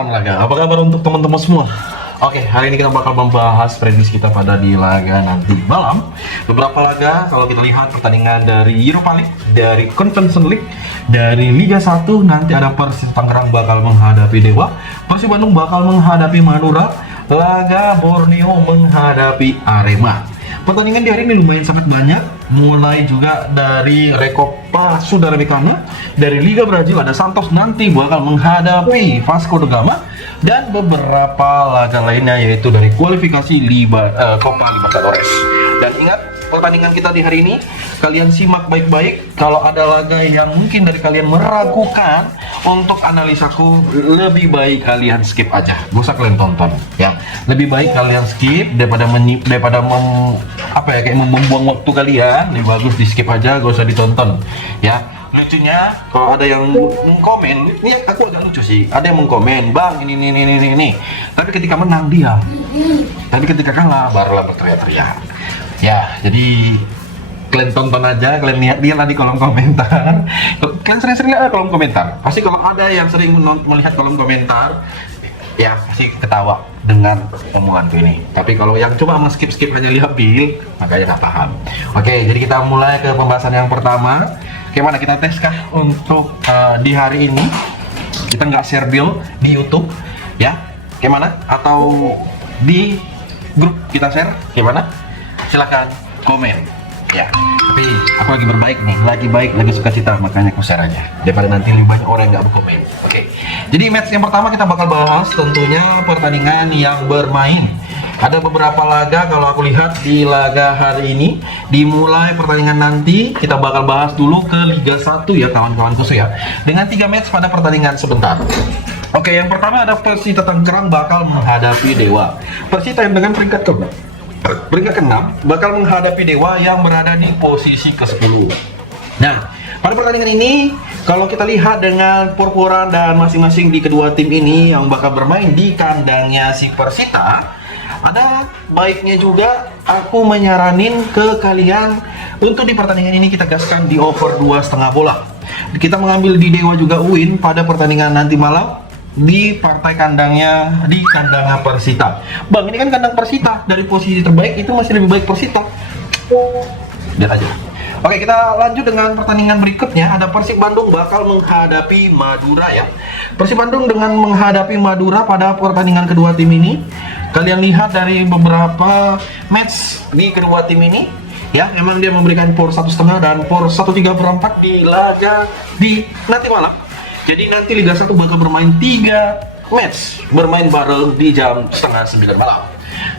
Salam laga, apa kabar untuk teman-teman semua? Oke, hari ini kita bakal membahas prediksi kita pada di laga nanti malam. Beberapa laga, kalau kita lihat pertandingan dari Europa League, dari Conference League, dari Liga 1, nanti ada Persib Tangerang bakal menghadapi Dewa, Persib Bandung bakal menghadapi Madura, laga Borneo menghadapi Arema. Pertandingan di hari ini lumayan sangat banyak, mulai juga dari Recopa Sudamericana, dari Liga Brazil ada Santos nanti bakal menghadapi Vasco da Gama, dan beberapa laga lainnya yaitu dari kualifikasi Copa Libertadores. Dan ingat, pertandingan kita di hari ini kalian simak baik-baik. Kalau ada laga yang mungkin dari kalian meragukan untuk analisaku, lebih baik kalian skip aja, gak usah kalian tonton ya. Lebih baik kalian skip daripada membuang waktu kalian. Lebih bagus di skip aja, gak usah ditonton ya. Lucunya kalau ada yang mengkomen, ini aku agak lucu sih, ada yang mengkomen, bang ini, tapi ketika menang dia, tapi ketika kalah barulah berteriak-teriak ya. Jadi kalian tonton aja, kalian lihat dia lah di kolom komentar. Kalian sering-sering lihat kolom komentar, pasti kalau ada yang sering melihat kolom komentar ya pasti ketawa dengan omonganku ini. Tapi kalau yang cuma skip hanya lihat bil, makanya nggak paham. Oke, jadi kita mulai ke pembahasan yang pertama. Gimana kita tes kah untuk di hari ini kita nggak share bill di YouTube ya? Gimana? Atau di grup kita share? Gimana? Silakan komen ya. Tapi aku lagi berbaik nih, lagi suka cita, makanya aku share aja daripada nanti lebih banyak orang yang nggak berkomen. Oke. Jadi match yang pertama kita bakal bahas tentunya pertandingan yang bermain. Ada beberapa laga, kalau aku lihat di laga hari ini, dimulai pertandingan nanti kita bakal bahas dulu ke Liga 1 ya kawan-kawanku ya, dengan 3 match pada pertandingan sebentar. Oke, yang pertama ada Persita Tangerang bakal menghadapi Dewa. Persita yang dengan peringkat ke-6 bakal menghadapi Dewa yang berada di posisi ke-10. Nah, pada pertandingan ini kalau kita lihat dengan pur-puran dan masing-masing di kedua tim ini yang bakal bermain di kandangnya si Persita, ada baiknya juga aku menyaranin ke kalian untuk di pertandingan ini kita gaskan di over 2,5 bola. Kita mengambil di Dewa juga win pada pertandingan nanti malam di partai kandangnya, di kandangnya Persita. Bang, ini kan kandang Persita, dari posisi terbaik itu masih lebih baik Persita. Lihat aja. Oke, kita lanjut dengan pertandingan berikutnya. Ada Persib Bandung bakal menghadapi Madura ya. Persib Bandung dengan menghadapi Madura pada pertandingan kedua tim ini. Kalian lihat dari beberapa match di kedua tim ini ya, memang dia memberikan power 1,5 dan power 1,3/4 di laga di nanti malam. Jadi nanti Liga 1 bakal bermain 3 match, bermain bareng di jam 8:30 malam.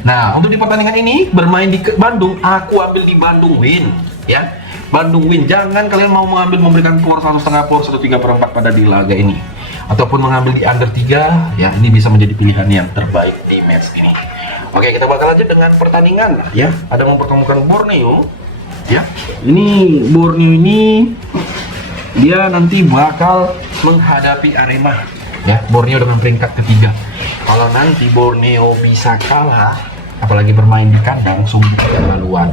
Nah, untuk di pertandingan ini bermain di Bandung, aku ambil di Bandung win ya. Bandung win, jangan kalian mau memberikan power 1,5, power 1,3/4 pada di laga ini, ataupun mengambil di under 3 ya, ini bisa menjadi pilihan yang terbaik di match ini. Oke, kita bakal lanjut dengan pertandingan ya. Ada mempertemukan Borneo ya. Ini Borneo ini dia nanti bakal menghadapi Arema ya. Borneo dengan peringkat ketiga. Kalau nanti Borneo bisa kalah, apalagi bermain di kandang, sungguh keterlaluan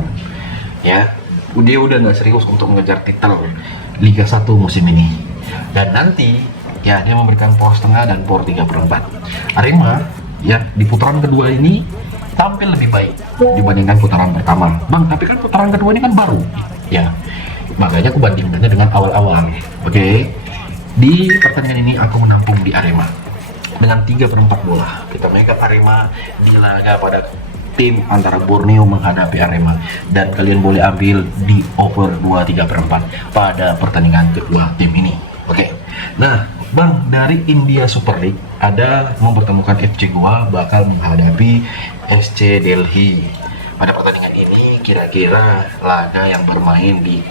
ya. Dia udah nggak serius untuk mengejar titel Liga 1 musim ini. Dan nanti ya dia memberikan power 1,5 dan power 3/4. Arema ya di putaran kedua ini tampil lebih baik dibandingkan putaran pertama. Bang, tapi kan putaran kedua ini kan baru ya, makanya aku bandingkannya dengan awal-awal. Oke. Di pertandingan ini aku menampung di Arema dengan 3/4 bola. Kita megang Arema di laga pada tim antara Borneo menghadapi Arema, dan kalian boleh ambil di over 2,3/4 pada pertandingan kedua tim ini. Oke. Nah, Bang, dari India Super League ada mempertemukan FC Goa bakal menghadapi SC Delhi. Pada pertandingan ini kira-kira laga yang bermain di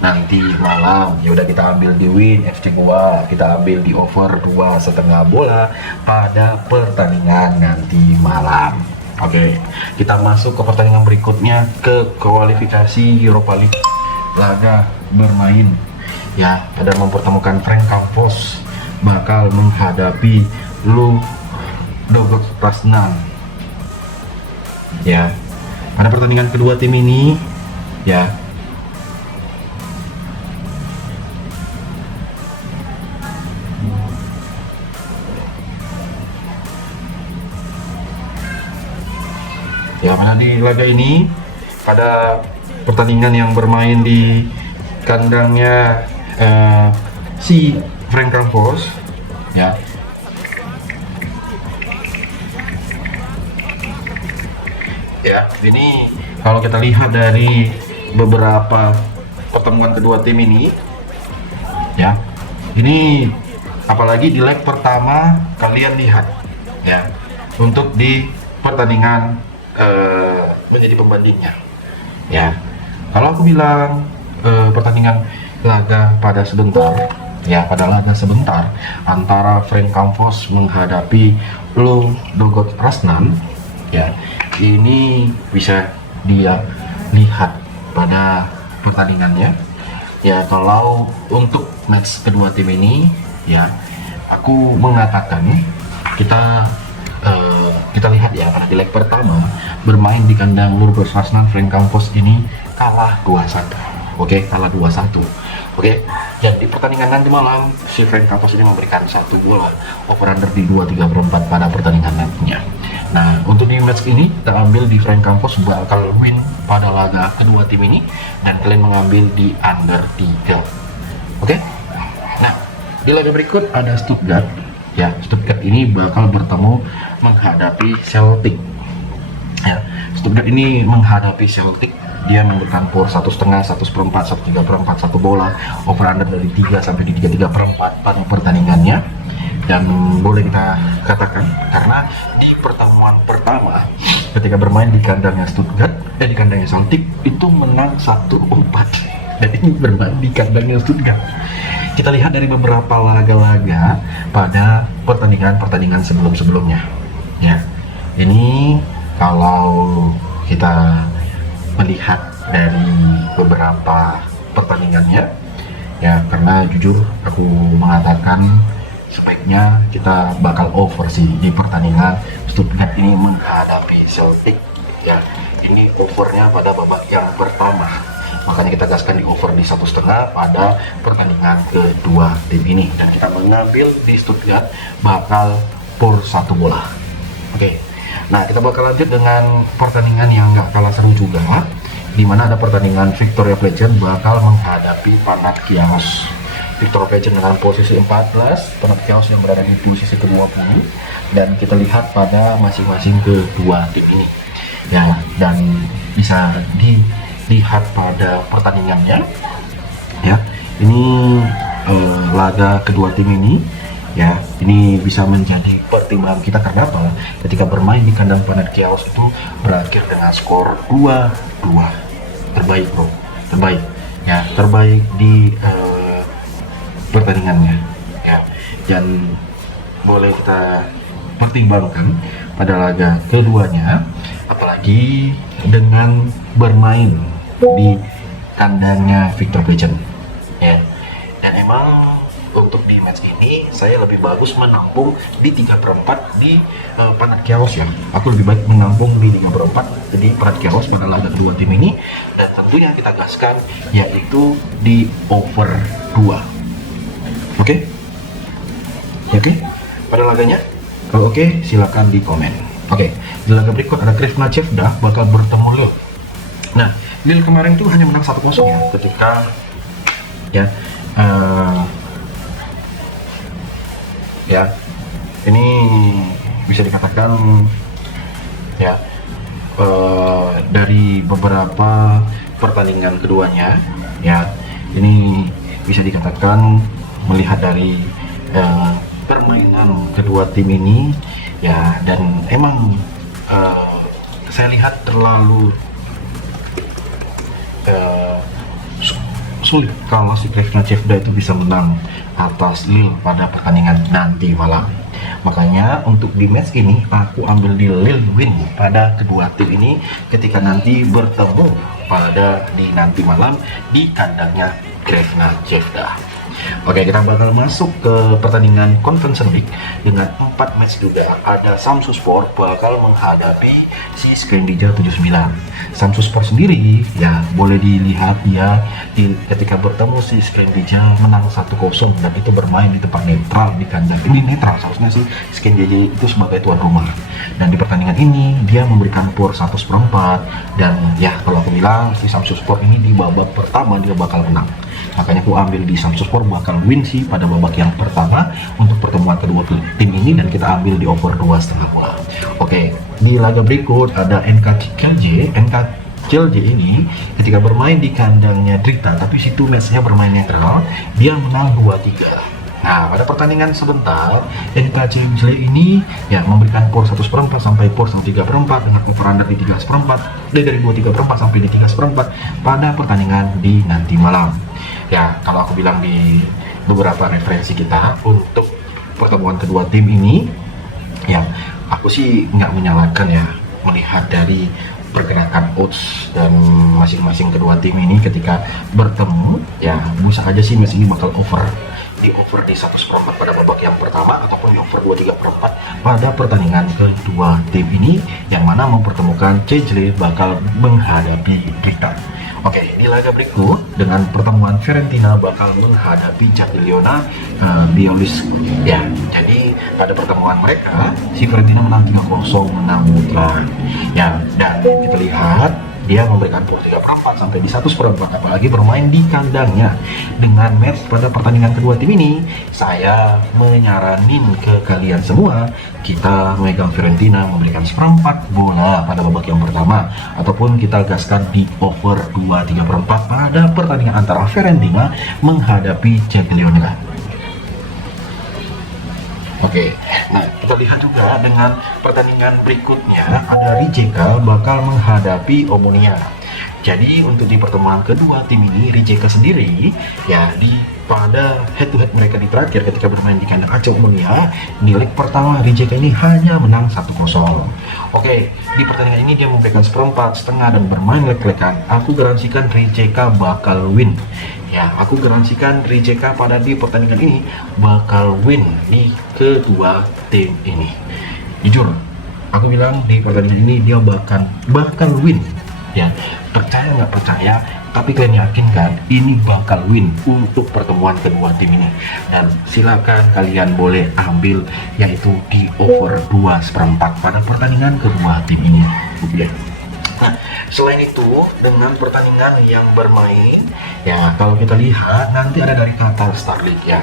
nanti malam, ya udah kita ambil di win FC Goa, kita ambil di over 2,5 bola pada pertandingan nanti malam. Oke, kita masuk ke pertandingan berikutnya, ke kualifikasi Europa League. Laga bermain ya, ada mempertemukan Frank Campos bakal menghadapi Ludogorets Poznan ya. Pada pertandingan kedua tim ini ya, Ya, mana di laga ini pada pertandingan yang bermain di kandangnya si Frank Campos, ya. Ya, ini kalau kita lihat dari beberapa pertemuan kedua tim ini, ya, ini apalagi di leg pertama kalian lihat, ya, untuk di pertandingan menjadi pembandingnya, ya. Kalau aku bilang pertandingan laga pada sebentar, ya, pada laga sebentar antara Frank Campos menghadapi Lo Dogot Rasnan, ya, ini bisa dia lihat pada pertandingannya, ya. Kalau untuk match kedua tim ini, ya, aku mengatakan kita lihat ya, karena di leg pertama bermain di kandang Lo Dogot Rasnan, Frank Campos ini kalah 2-1. Oke, kalah 2-1. Oke, dan di pertandingan nanti malam si Frank Campos ini memberikan 1 gol over under di 2,3/4 pada pertandingan nantinya. Nah, untuk di match ini kita ambil di Frank Campos bakal win pada laga kedua tim ini, dan kalian mengambil di under 3. Oke. Nah, di laga berikut ada Stuttgart. Ya, Stuttgart ini bakal bertemu menghadapi Celtic. Ya, Stuttgart ini menghadapi Celtic, dia memberikan power 1,5, 1/4, 1/3/4, 1 bola, over under dari 3 sampai di 3,3/4 pada pertandingannya. Dan boleh kita katakan karena di pertemuan pertama ketika bermain di kandangnya Stuttgart, di kandangnya Celtic itu menang 1-4, dan ini bermain di kandangnya Stuttgart. Kita lihat dari beberapa laga-laga pada pertandingan sebelum-sebelumnya, ya. Ini kalau kita melihat dari beberapa pertandingannya, ya, karena jujur aku mengatakan sebaiknya kita bakal over sih di pertandingan Stuttgart ini menghadapi Celtic, ya. Ini overnya pada babak yang pertama, makanya kita gaskan di over di 1,5 pada pertandingan kedua tim ini, dan kita mengambil di Stuttgart bakal power 1 bola. Oke. Nah, kita bakal lanjut dengan pertandingan yang nggak kalah seru juga, di mana ada pertandingan Victoria Plzen bakal menghadapi Panathinaikos. Victoria Plzen dengan posisi 14, Panathinaikos yang berada di posisi ke-20, dan kita lihat pada masing-masing kedua tim ini, ya. Dan bisa dilihat pada pertandingannya, ya. Ini laga kedua tim ini, ya, ini bisa menjadi pertimbangan kita karena apa? Ketika bermain di kandang Panathinaikos itu berakhir dengan skor 2-2. Terbaik, bro, terbaik, ya, terbaik di pertandingannya, ya. Dan boleh kita pertimbangkan pada laga keduanya, apalagi dengan bermain di kandangnya Victoria Plzen, ya. Dan emang untuk di match ini saya lebih bagus menampung di 3/4 di Panathinaikos, ya. Aku lebih baik menampung di 3/4 jadi Panathinaikos pada laga kedua tim ini, dan tentunya kita gaskan yaitu di over 2. Oke? Oke? Pada laganya? Kalau oke, silakan di komen. Oke, di laga berikut ada Crvena Zvezda bakal bertemu Lille. Nah, Lille kemarin tuh hanya menang 1-0 ya, ketika ya ini bisa dikatakan, ya, dari beberapa pertandingan keduanya, ya, ini bisa dikatakan melihat dari permainan kedua tim ini, ya, dan emang saya lihat terlalu sulit kalau si Crvena Zvezda itu bisa menang atas Lille pada pertandingan nanti malam. Makanya untuk di match ini aku ambil di Lille win pada kedua tim ini ketika nanti bertemu pada di nanti malam di kandangnya Crvena Zvezda. Oke, kita bakal masuk ke pertandingan Conference League dengan 4 match juga. Ada Samsunspor bakal menghadapi si Scandija 79. Samsu Sport sendiri ya boleh dilihat dia ketika bertemu si Scandija menang 1-0 dan itu bermain di tempat netral di kandang. Ini netral seharusnya si Scandija itu sebagai tuan rumah. Dan di pertandingan ini dia memberikan POR 1/4 dan ya kalau aku bilang si Samsu Sport ini di babak pertama dia bakal menang. Makanya aku ambil di Samsu Sport bakal win sih pada babak yang pertama untuk pertemuan kedua tim ini dan kita ambil di over 2,5 bola. Oke, di laga berikut ada NK Celje ini ketika bermain di kandangnya Drita, tapi situ matchnya bermain netral, dia menang 2-3. Nah, pada pertandingan sebentar, NKC Celje ini ya memberikan POR 1/4 sampai POR 3/4 dengan over under di 3/4, dari 2/3 sampai di 3/4 pada pertandingan di nanti malam. Ya, kalau aku bilang di beberapa referensi kita untuk pertemuan kedua tim ini, ya aku sih nggak menyalahkan ya melihat dari pergerakan odds dan masing-masing kedua tim ini ketika bertemu, ya bisa aja sih match ini bakal over di 1/4 pada babak yang pertama ataupun di over 2/3 pada pertandingan kedua tim ini yang mana mempertemukan Celje bakal menghadapi Drita. Oke, di laga berikut dengan pertemuan Fiorentina bakal menghadapi Jagiellonian Biolis. Ya, jadi pada pertemuan mereka si Fiorentina menang 3-0 menang mutlak. Ya, dan kita lihat dia memberikan POR 3/4 sampai di 1/4 apalagi bermain di kandangnya. Dengan match pada pertandingan kedua tim ini, saya menyaranin ke kalian semua kita megang Fiorentina memberikan 1/4 bola pada babak yang pertama ataupun kita gaskan di over 2/3 pada pertandingan antara Fiorentina menghadapi Jagiellonian. Oke, nah kita lihat juga dengan pertandingan berikutnya ada Rijeka bakal menghadapi Omonia. Jadi untuk di pertemuan kedua tim ini Rijeka sendiri ya pada head to head mereka di terakhir ketika bermain di kandang AC Omonia di leg pertama Rijeka ini hanya menang 1-0. Oke, di pertandingan ini dia memberikan 1/4 setengah dan bermain leg-legan. Aku garansikan Rijeka bakal win. Ya, aku garansikan Rijeka pada di pertandingan ini bakal win di kedua tim ini. Jujur, aku bilang di pertandingan ini dia bakal win. Ya, percaya nggak percaya, tapi kalian yakin kan ini bakal win untuk pertemuan kedua tim ini. Dan silakan kalian boleh ambil yaitu di over 2/4 pada pertandingan kedua tim ini. Ya. Nah, selain itu dengan pertandingan yang bermain ya kalau kita lihat nanti ada dari Qatar Star League ya.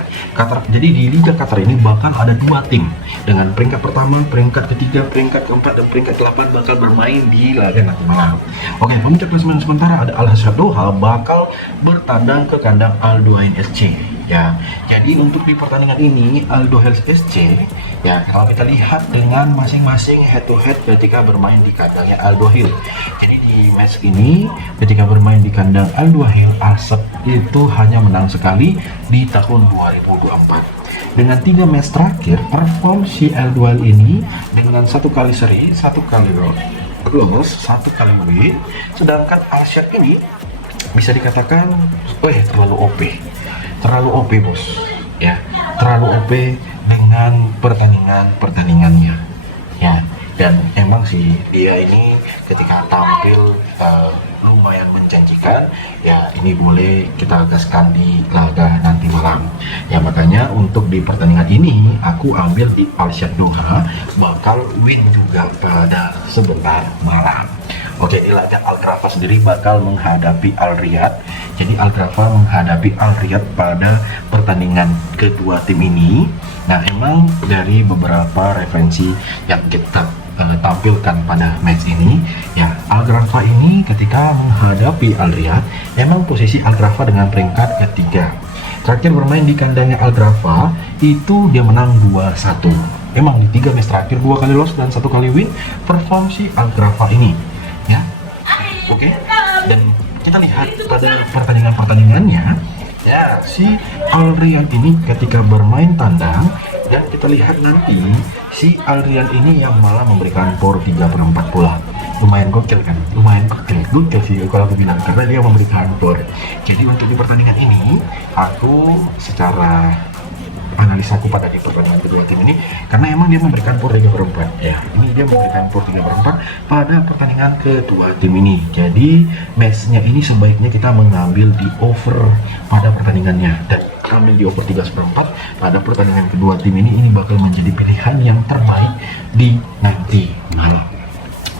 Jadi di Liga Qatar ini bakal ada 2 tim dengan peringkat pertama, peringkat ketiga, peringkat keempat dan peringkat 8 bakal bermain di laga nanti malam. Oke, pemuncak klasemen sementara ada Al Hasyad Doha bakal bertandang ke kandang Al Duhail SC. Ya, jadi untuk di pertandingan ini Al Duhail SC ya kalau kita lihat dengan masing-masing head to head ketika bermain di kandangnya Al Duhail. Jadi di match ini ketika bermain di kandang Al Duhail, Asep itu hanya menang sekali di tahun 2024. Dengan 3 match terakhir perform si Al Duhail ini dengan 1 kali seri, 1 kali loss, 1 kali win, sedangkan Al Hasyad ini bisa dikatakan terlalu OP bos ya, terlalu OP dengan pertandingannya ya. Dan emang sih dia ini ketika tampil lumayan menjanjikan ya, ini boleh kita gaskan di laga nanti malam ya. Makanya untuk di pertandingan ini aku ambil di Al Hasyad Doha bakal win juga pada sebentar malam. Oke, di laga Al Gharafa sendiri bakal menghadapi Al Riyad. Jadi Al Gharafa menghadapi Al Riyad pada pertandingan kedua tim ini. Nah, emang dari beberapa referensi yang kita tampilkan pada match ini ya, Al Gharafa ini ketika menghadapi Al Riyad emang posisi Al Gharafa dengan peringkat ketiga. Terakhir bermain di kandangnya Al Gharafa itu dia menang 2-1. Emang di 3 match terakhir 2 kali loss dan 1 kali win perform si Al Gharafa ini ya. Oke, dan kita lihat pada pertandingannya ya, si Al Riyad ini ketika bermain tandang dan kita lihat nanti si Al Riyad ini yang malah memberikan POR 3/4 bola. Lumayan gokil kan, lumayan gokil sih kalau aku bilang, karena dia memberikan POR. Jadi untuk di pertandingan ini aku secara analisaku pada di pertandingan kedua tim ini, karena emang dia memberikan por 3/4 ya. Ini dia memberikan por 3/4 pada pertandingan kedua tim ini. Jadi matchnya ini sebaiknya kita mengambil di over pada pertandingannya, dan ambil di over 3/4 pada pertandingan kedua tim ini bakal menjadi pilihan yang terbaik di nanti malam.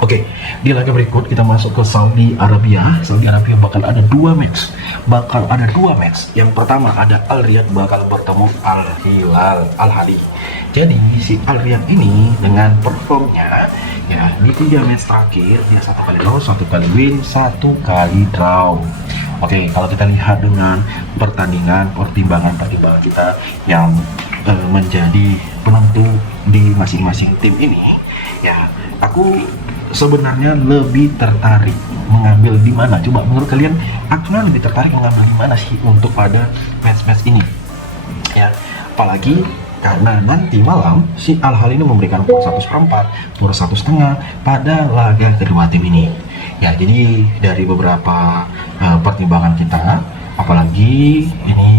Oke, di laga berikut kita masuk ke Saudi Arabia. Saudi Arabia bakal ada dua match. Yang pertama ada Al Riyad bakal bertemu Al Hilal Al Hali. Jadi si Al Riyad ini dengan performnya ya di 3 match terakhir dia 1 kali loss, 1 kali win, 1 kali draw. Oke, kalau kita lihat dengan pertimbangan kita yang menjadi penentu di masing-masing tim ini, ya aku sebenarnya lebih tertarik mengambil di mana. Coba menurut kalian, aku lebih tertarik mengambil di mana sih untuk pada match-match ini? Ya, apalagi karena nanti malam si Al Hilal ini memberikan por 1/4, por 1,5 pada laga kedua tim ini. Ya, jadi dari beberapa pertimbangan kita, apalagi ini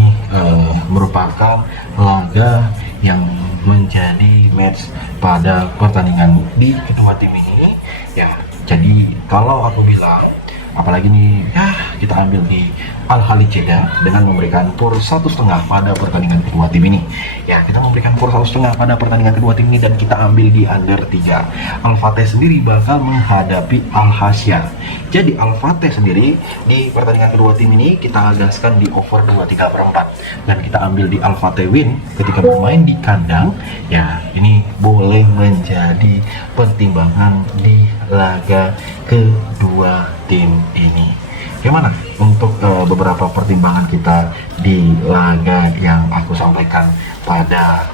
merupakan laga yang menjadi match pada pertandingan di kedua tim ini ya. Jadi kalau aku bilang, apalagi nih ya kita ambil di Al Hilal Jeddah dengan memberikan por 1,5 pada pertandingan kedua tim ini ya. Kita memberikan por 1,5 pada pertandingan kedua tim ini dan kita ambil di under 3. Al Fateh sendiri bakal menghadapi Al Hasyah. Jadi Al Fateh sendiri di pertandingan kedua tim ini kita gaskan di over 2,3/4 dan kita ambil di Al Fateh win ketika bermain di kandang ya. Ini boleh menjadi pertimbangan di laga kedua tim ini. Gimana untuk beberapa pertimbangan kita di laga yang aku sampaikan pada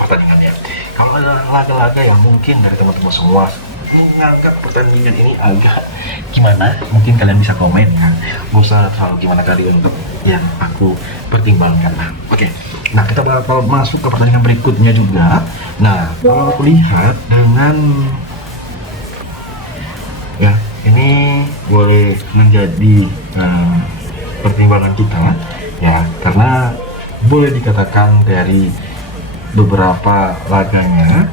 pertandingannya? Kalau ada laga-laga yang mungkin dari teman-teman semua menganggap pertandingan ini agak gimana, mungkin kalian bisa komen ya. Gak usah terlalu gimana kali untuk yang aku pertimbangkan. Oke. Nah, kita bakal masuk ke pertandingan berikutnya juga. Nah, kalau aku lihat dengan ya, ini boleh menjadi pertimbangan kita ya, karena boleh dikatakan dari beberapa laganya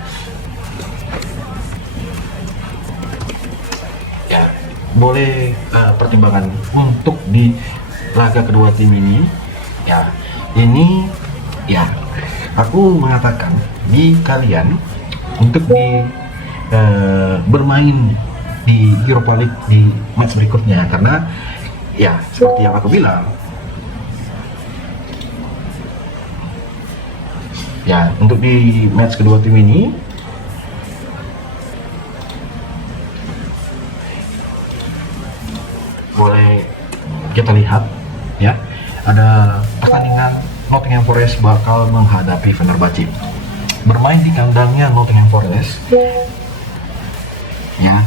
ya, boleh pertimbangan untuk di laga kedua tim ini ya. Ini ya, aku mengatakan di kalian untuk di bermain di Europa League di match berikutnya, karena ya seperti yang aku bilang ya, untuk di match kedua tim ini boleh kita lihat ya, ada pertandingan Nottingham Forest bakal menghadapi Fenerbahce. Bermain di kandangnya Nottingham Forest ya,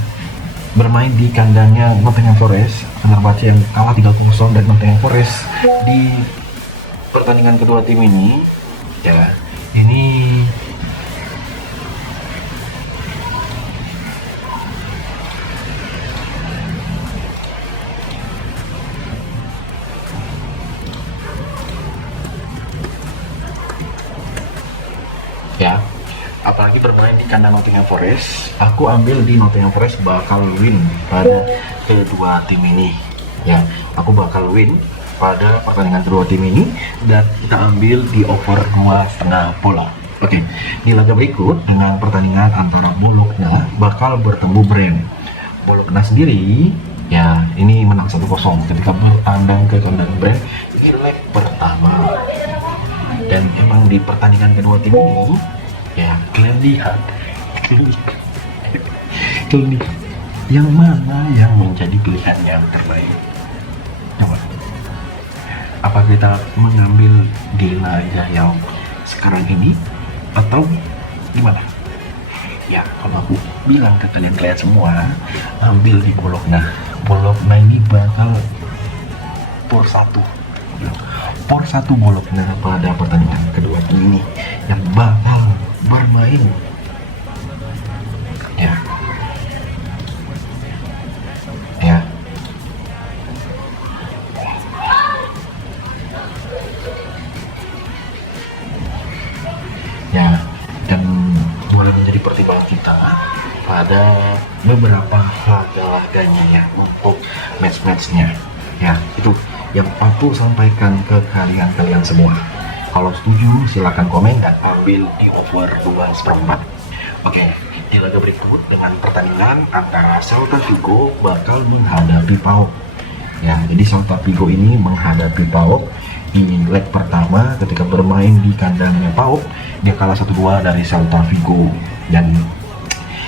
bermain di kandangnya Nottingham Forest, Fenerbahce yang kalah 3-0 dan Nottingham Forest di pertandingan kedua tim ini ya. Ini ya, apalagi bermain di kandang Nottingham Forest, aku ambil di Nottingham Forest bakal win pada kedua tim ini ya. Aku bakal win pada pertandingan kedua tim ini dan kita ambil di over 2,5 bola. Oke, di laga berikut dengan pertandingan antara Bologna bakal bertemu Brand. Bologna sendiri ya, ini menang 1-0 ketika bertandang ke kandang Brand di leg pertama. Dan emang di pertandingan kedua tim ini ya, kalian lihat yang mana yang menjadi pilihan yang terbaik. Coba, apa kita mengambil di laga yang sekarang ini atau gimana ya? Kalau aku bilang ke kalian semua, ambil di Bologna ini bakal por 1 Bologna pada pertandingan kedua ini yang bakal bermain ya. kita pada beberapa laga-laganya ya untuk match-matchnya ya. Itu yang aku sampaikan ke kalian semua. Kalau setuju silahkan komen dan ambil di over 2/4. Oke, di laga berikut dengan pertandingan antara Celta Vigo bakal menghadapi PAOK ya. Jadi Celta Vigo ini menghadapi PAOK di leg pertama. Ketika bermain di kandangnya PAOK, dia kalah 1-2 dari Celta Vigo. Dan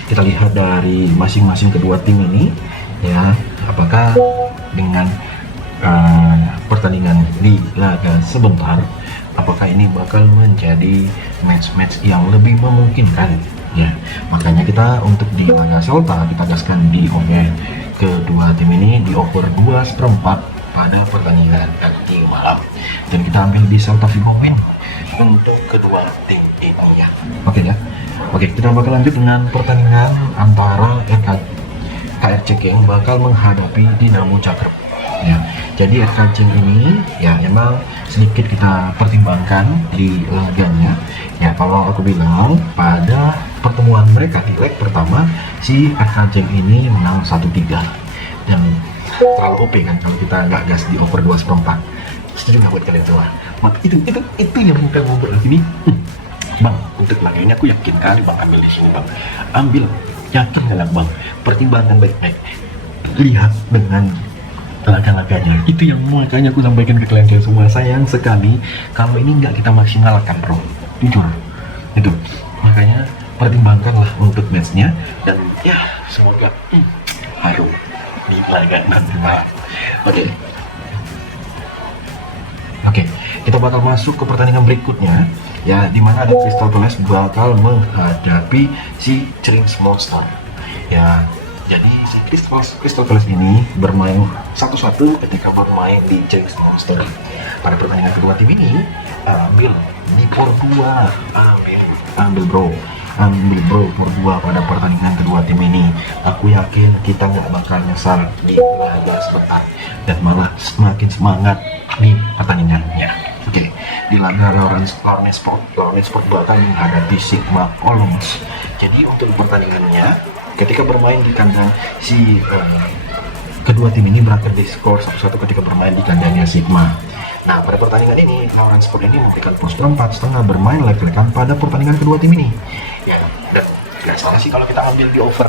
kita lihat dari masing-masing kedua tim ini ya, apakah dengan pertandingan di laga sebentar, apakah ini bakal menjadi match-match yang lebih memungkinkan ya. Makanya kita untuk di laga Celta kita gaskan di over kedua tim ini di over 2/4 pada pertandingan nanti malam, dan kita ambil di Celta Vigo win untuk kedua tim ini ya. Oke ya. Oke, kita bakal lanjut dengan pertandingan antara KRC Genk bakal menghadapi Dinamo Zagreb ya. Jadi RK Genk ini ya emang sedikit kita pertimbangkan di laganya ya. Kalau aku bilang pada pertemuan mereka di leg pertama, si RK Genk ini menang 1-3, dan terlalu OP kan kalau kita nggak gas di over 2/4. Setuju nggak buat kalian semua? Itu yang bukan ngobrol ini. Bang, untuk laga ini aku yakin kali bang ambil di sini bang. Ambil, yakin nggak bang? Pertimbangkan baik-baik. Lihat dengan laga-laganya. Itu yang makanya aku sampaikan ke kalian semua. Sayang sekali kalau ini nggak kita maksimalkan bro. Jujur. Itu. Makanya pertimbangkanlah untuk matchnya, dan ya semoga harum di laga nanti malam. Oke, kita bakal masuk ke pertandingan berikutnya ya, di mana ada Crystal Palace bakal menghadapi si Chelsea Monster ya. Jadi si Crystal Palace ini bermain 1-1 ketika bermain di Chelsea Monster. Pada pertandingan kedua tim ini ambil di per 2, ambil bro per 2 pada pertandingan kedua tim ini. Aku yakin kita nggak bakal nyesal di laga sebentar, dan malah semakin semangat di pertandingannya. Oke, di laga Lawrence Sport bakal menghadapi Sigma Olomouc. Jadi untuk pertandingannya, ketika bermain di kandang si kedua tim ini berakhir di skor 1-1 ketika bermain di kandangnya Sigma. Nah, pada pertandingan ini Lawrence Sport ini memberikan plus 4,5 bermain leg-legan pada pertandingan kedua tim ini. Ya, dan nggak salah sih kalau kita ambil di over.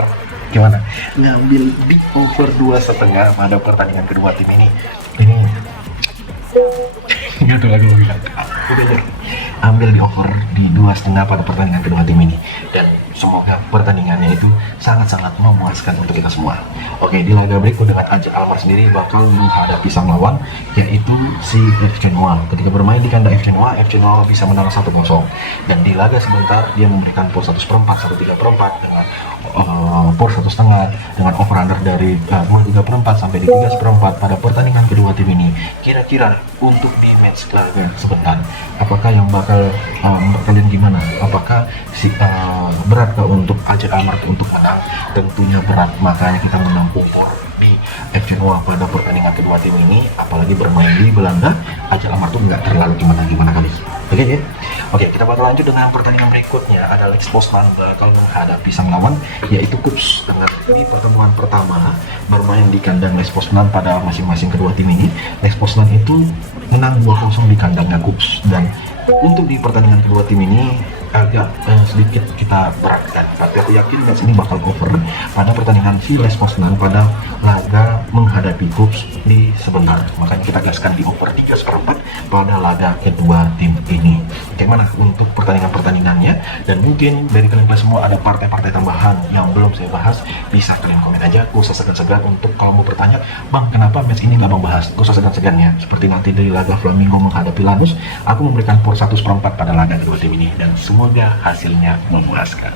Gimana? Ngambil di over 2,5 pada pertandingan kedua tim ini. Ini gitu lagi bilang. Ambil di over di 2,5 pada pertandingan kedua tim ini, dan semoga pertandingannya itu sangat-sangat memuaskan untuk kita semua. Oke, di laga berikut dengan AZ Alkmaar sendiri bakal menghadapi sang lawan yaitu si FC Noah. Ketika bermain di kandang FC Noah bisa menang 1-0, dan di laga sebentar dia memberikan pool 1/4, 1/3/4 dengan pool 1,5 dengan over under dari 2/3/4 sampai di 3/4 pada pertandingan kedua tim ini. Kira-kira untuk di match laga sebentar, apakah yang bakal menurut kalian gimana? Apakah beratkah untuk AZ Alkmaar untuk menang? Tentunya berat, makanya kita menang over di FC Noah pada pertandingan kedua tim ini. Apalagi bermain di Belanda, AZ Alkmaar tuh nggak terlalu gimana kali. Oke ya. Oke, kita bakal lanjut dengan pertandingan berikutnya. Ada Lech Poznan bakal menghadapi sang lawan yaitu KuPS. Dengan di pertemuan pertama bermain di kandang Lech Poznan pada masing-masing kedua tim ini, Lech Poznan itu menang 2-0 di kandangnya KuPS, dan untuk di pertandingan kedua tim ini agak sedikit kita beratkan, tapi aku yakin match ini bakal over pada pertandingan si Lech Poznan pada laga menghadapi KuPS di sebentar. Makanya kita gaskan di over 3/4 pada laga kedua tim ini. Bagaimana untuk pertandingannya, dan mungkin dari kalian semua ada partai-partai tambahan yang belum saya bahas, bisa kalian komen aja. Gak usah segan-segan untuk kalau mau bertanya, bang kenapa match ini nggak bang bahas, gak usah segan-segannya. Seperti nanti dari laga Flamingo menghadapi Lanús, aku memberikan pool 1/4 pada laga kedua tim ini, dan semoga hasilnya memuaskan.